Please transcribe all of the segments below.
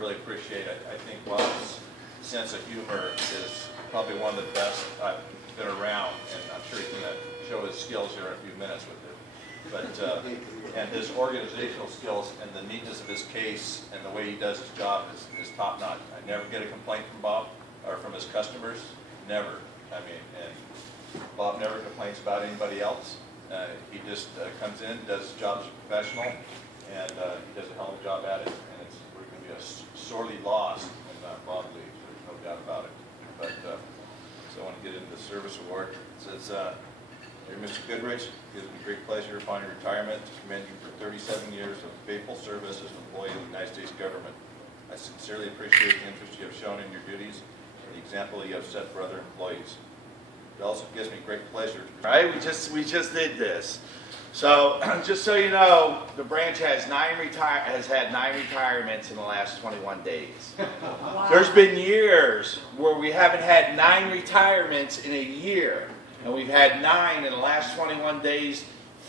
really appreciate it. I think Bob's sense of humor is probably one of the best I've been around, and I'm sure he's going to show his skills here in a few minutes with it. But and his organizational skills and the neatness of his case and the way he does his job is top notch. I never get a complaint from Bob or from his customers, never. I mean, and Bob never complains about anybody else. He just comes in, does his job as a professional, and he does a hell of a job at it. And we're going to be sorely lost when Bob leaves. There's no doubt about it. But so I want to get into the service award. It says, "Dear Mr. Goodrich, it gives me great pleasure upon your retirement to commend you for 37 years of faithful service as an employee of the United States government. I sincerely appreciate the interest you have shown in your duties and the example you have set for other employees. It also gives me great pleasure to..." Right, we just did this. So just so you know, the branch has had 9 retirements in the last 21 days. Wow. There's been years where we haven't had 9 retirements in a year, and we've had 9 in the last 21 days,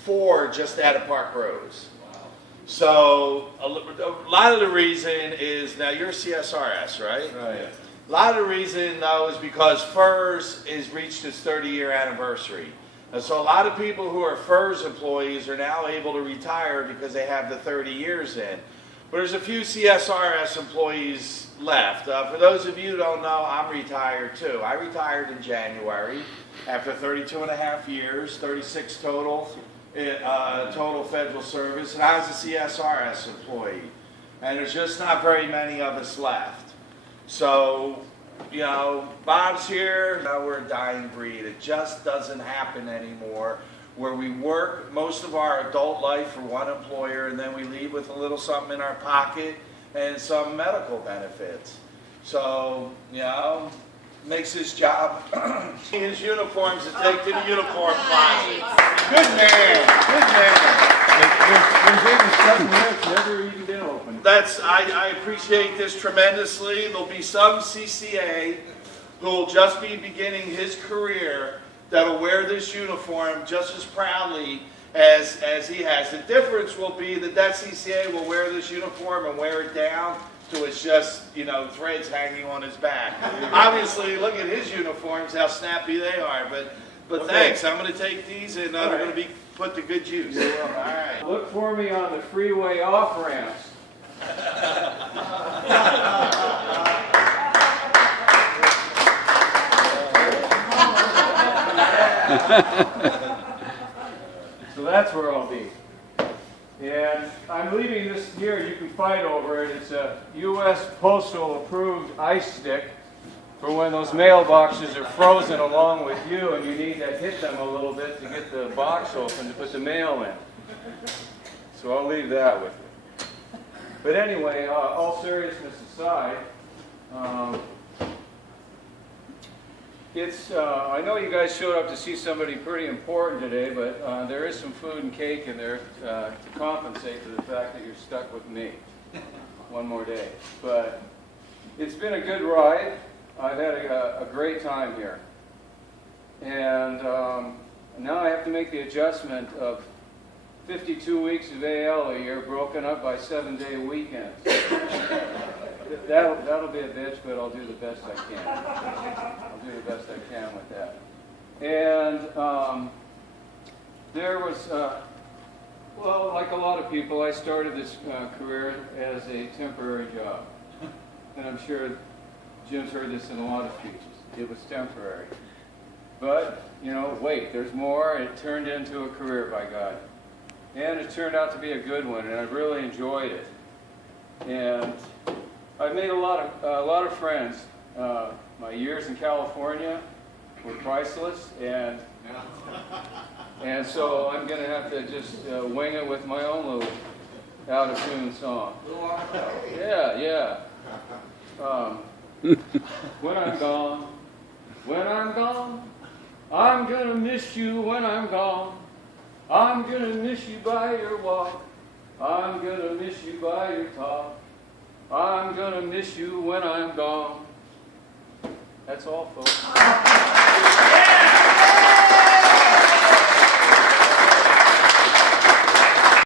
4 just out of Park Rose. Wow. So a lot of the reason is, now you're a CSRS, right? Right. A lot of the reason, though, is because FERS has reached its 30-year anniversary. And so a lot of people who are FERS employees are now able to retire because they have the 30 years in. But there's a few CSRS employees left. For those of you who don't know, I'm retired too. I retired in January after 32 and a half years, 36 total federal service, and I was a CSRS employee. And there's just not very many of us left. So, you know, Bob's here. Now we're a dying breed. It just doesn't happen anymore, where we work most of our adult life for one employer and then we leave with a little something in our pocket and some medical benefits. So, you know, makes his job his uniforms to take to the uniform closet. Good man. Good man. Never even been open. I appreciate this tremendously. There'll be some CCA who will just be beginning his career that'll wear this uniform just as proudly as he has. The difference will be that CCA will wear this uniform and wear it down till it's just, you know, threads hanging on his back. Obviously, look at his uniforms, how snappy they are. But thanks. I'm going to take these and they're going to be put to good use. All right. Look for me on the freeway off-ramps. So that's where I'll be. And I'm leaving this here. You can fight over it. It's a U.S. Postal approved ice stick for when those mailboxes are frozen along with you and you need to hit them a little bit to get the box open to put the mail in. So I'll leave that with you. But anyway, all seriousness aside, I know you guys showed up to see somebody pretty important today, but there is some food and cake in there to compensate for the fact that you're stuck with me one more day. But it's been a good ride. I've had a great time here. And now I have to make the adjustment of 52 weeks of AL a year broken up by 7-day weekends. That'll be a bitch, but I'll do the best I can. I'll do the best I can with that. And there was, well, like a lot of people, I started this career as a temporary job. And I'm sure Jim's heard this in a lot of speeches. It was temporary. But, you know, wait, there's more. It turned into a career, by God. And it turned out to be a good one, and I really enjoyed it. And I've made a lot of friends. My years in California were priceless, and so I'm going to have to just wing it with my own little out-of-tune song. Yeah. When I'm gone, I'm going to miss you when I'm gone. I'm going to miss you by your walk. I'm going to miss you by your talk. I'm going to miss you when I'm gone. That's all, folks.